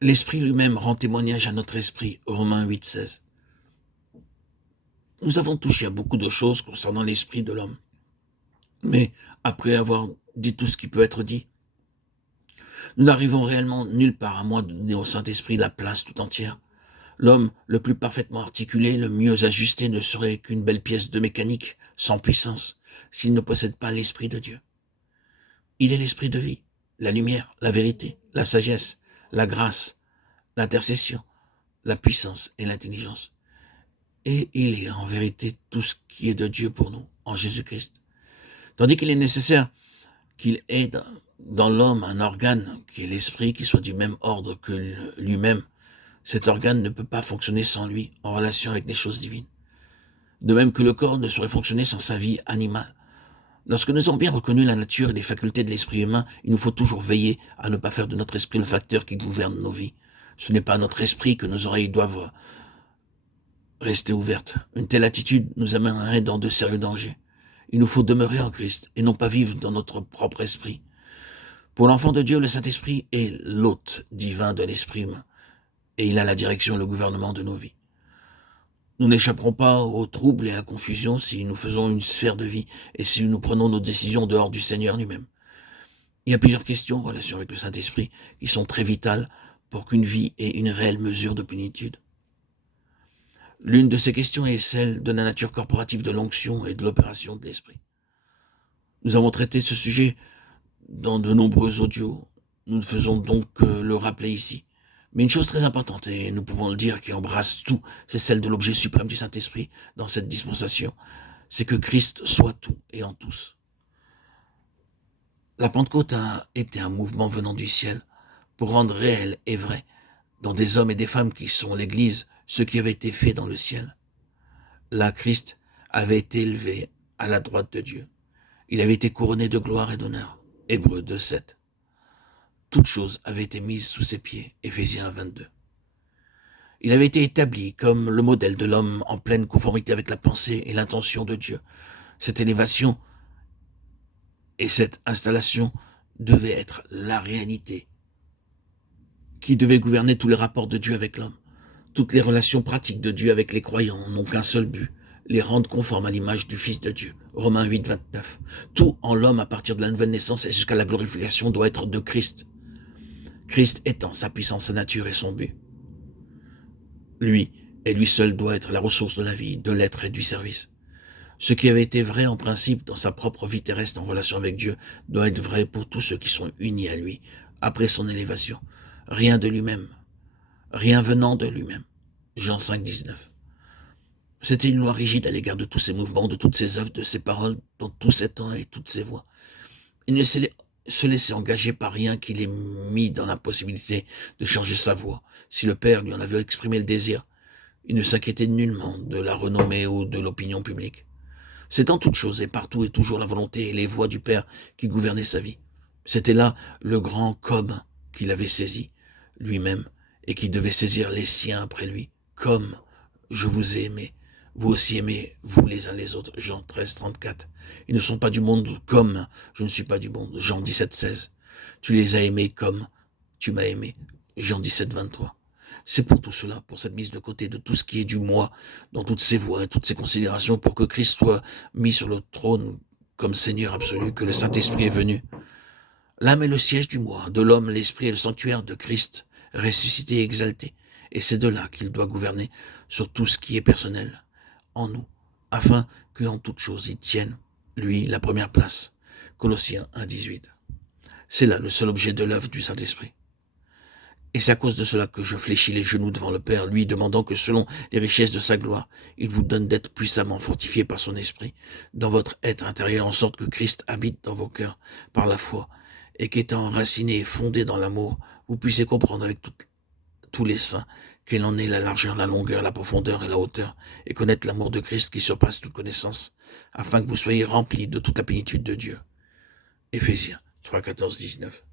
L'Esprit lui-même rend témoignage à notre esprit, Romains 8, 16. Nous avons touché à beaucoup de choses concernant l'esprit de l'homme. Mais après avoir dit tout ce qui peut être dit, nous n'arrivons réellement nulle part à moins de donner au Saint-Esprit la place tout entière. L'homme le plus parfaitement articulé, le mieux ajusté ne serait qu'une belle pièce de mécanique, sans puissance, s'il ne possède pas l'Esprit de Dieu. Il est l'Esprit de vie, la lumière, la vérité, la sagesse, la grâce, l'intercession, la puissance et l'intelligence. Et il est en vérité tout ce qui est de Dieu pour nous, en Jésus-Christ. Tandis qu'il est nécessaire qu'il ait dans l'homme un organe qui est l'esprit, qui soit du même ordre que lui-même. Cet organe ne peut pas fonctionner sans lui, en relation avec les choses divines. De même que le corps ne saurait fonctionner sans sa vie animale. Lorsque nous avons bien reconnu la nature et les facultés de l'esprit humain, il nous faut toujours veiller à ne pas faire de notre esprit le facteur qui gouverne nos vies. Ce n'est pas à notre esprit que nos oreilles doivent rester ouvertes. Une telle attitude nous amènerait dans de sérieux dangers. Il nous faut demeurer en Christ et non pas vivre dans notre propre esprit. Pour l'enfant de Dieu, le Saint-Esprit est l'hôte divin de l'esprit humain et il a la direction et le gouvernement de nos vies. Nous n'échapperons pas aux troubles et à la confusion si nous faisons une sphère de vie et si nous prenons nos décisions dehors du Seigneur lui-même. Il y a plusieurs questions en relation avec le Saint-Esprit qui sont très vitales pour qu'une vie ait une réelle mesure de plénitude. L'une de ces questions est celle de la nature corporative de l'onction et de l'opération de l'Esprit. Nous avons traité ce sujet dans de nombreux audios. Nous ne faisons donc que le rappeler ici. Mais une chose très importante, et nous pouvons le dire, qui embrasse tout, c'est celle de l'objet suprême du Saint-Esprit dans cette dispensation. C'est que Christ soit tout et en tous. La Pentecôte a été un mouvement venant du ciel pour rendre réel et vrai dans des hommes et des femmes qui sont l'Église ce qui avait été fait dans le ciel. Là, Christ avait été élevé à la droite de Dieu. Il avait été couronné de gloire et d'honneur. Hébreux 2:7. Toute chose avait été mise sous ses pieds. Éphésiens 22. Il avait été établi comme le modèle de l'homme en pleine conformité avec la pensée et l'intention de Dieu. Cette élévation et cette installation devaient être la réalité qui devait gouverner tous les rapports de Dieu avec l'homme. Toutes les relations pratiques de Dieu avec les croyants n'ont qu'un seul but, les rendre conformes à l'image du Fils de Dieu. Romains 8, 29. Tout en l'homme à partir de la nouvelle naissance et jusqu'à la glorification doit être de Christ. Christ étant sa puissance, sa nature et son but. Lui, et lui seul, doit être la ressource de la vie, de l'être et du service. Ce qui avait été vrai en principe dans sa propre vie terrestre en relation avec Dieu doit être vrai pour tous ceux qui sont unis à lui, après son élévation. Rien de lui-même, rien venant de lui-même. Jean 5, 19. C'était une loi rigide à l'égard de tous ses mouvements, de toutes ses œuvres, de ses paroles, dans tous ses temps et toutes ses voies. Il ne se laissait engager par rien qui l'ait mis dans l'impossibilité de changer sa voix. Si le Père lui en avait exprimé le désir, il ne s'inquiétait nullement de la renommée ou de l'opinion publique. C'est en toutes choses et partout et toujours la volonté et les voies du Père qui gouvernaient sa vie. C'était là le grand comme qu'il avait saisi lui-même et qui devait saisir les siens après lui. Comme je vous ai aimé, vous aussi aimez vous les uns les autres. Jean 13, 34. Ils ne sont pas du monde comme je ne suis pas du monde. Jean 17, 16. Tu les as aimés comme tu m'as aimé. Jean 17, 23. C'est pour tout cela, pour cette mise de côté de tout ce qui est du moi, dans toutes ses voies et toutes ses considérations, pour que Christ soit mis sur le trône comme Seigneur absolu, que le Saint-Esprit est venu. L'âme est le siège du moi, de l'homme, l'esprit est le sanctuaire de Christ, ressuscité et exalté. Et c'est de là qu'il doit gouverner sur tout ce qui est personnel, en nous, afin qu'en toute chose il tienne, lui, la première place. Colossiens 1, 18. C'est là le seul objet de l'œuvre du Saint-Esprit. Et c'est à cause de cela que je fléchis les genoux devant le Père, lui demandant que selon les richesses de sa gloire, il vous donne d'être puissamment fortifié par son esprit dans votre être intérieur, en sorte que Christ habite dans vos cœurs par la foi, et qu'étant enraciné et fondé dans l'amour, vous puissiez comprendre avec tous les saints quelle en est la largeur, la longueur, la profondeur et la hauteur, et connaître l'amour de Christ qui surpasse toute connaissance, afin que vous soyez remplis de toute la plénitude de Dieu. Éphésiens 3, 14, 19.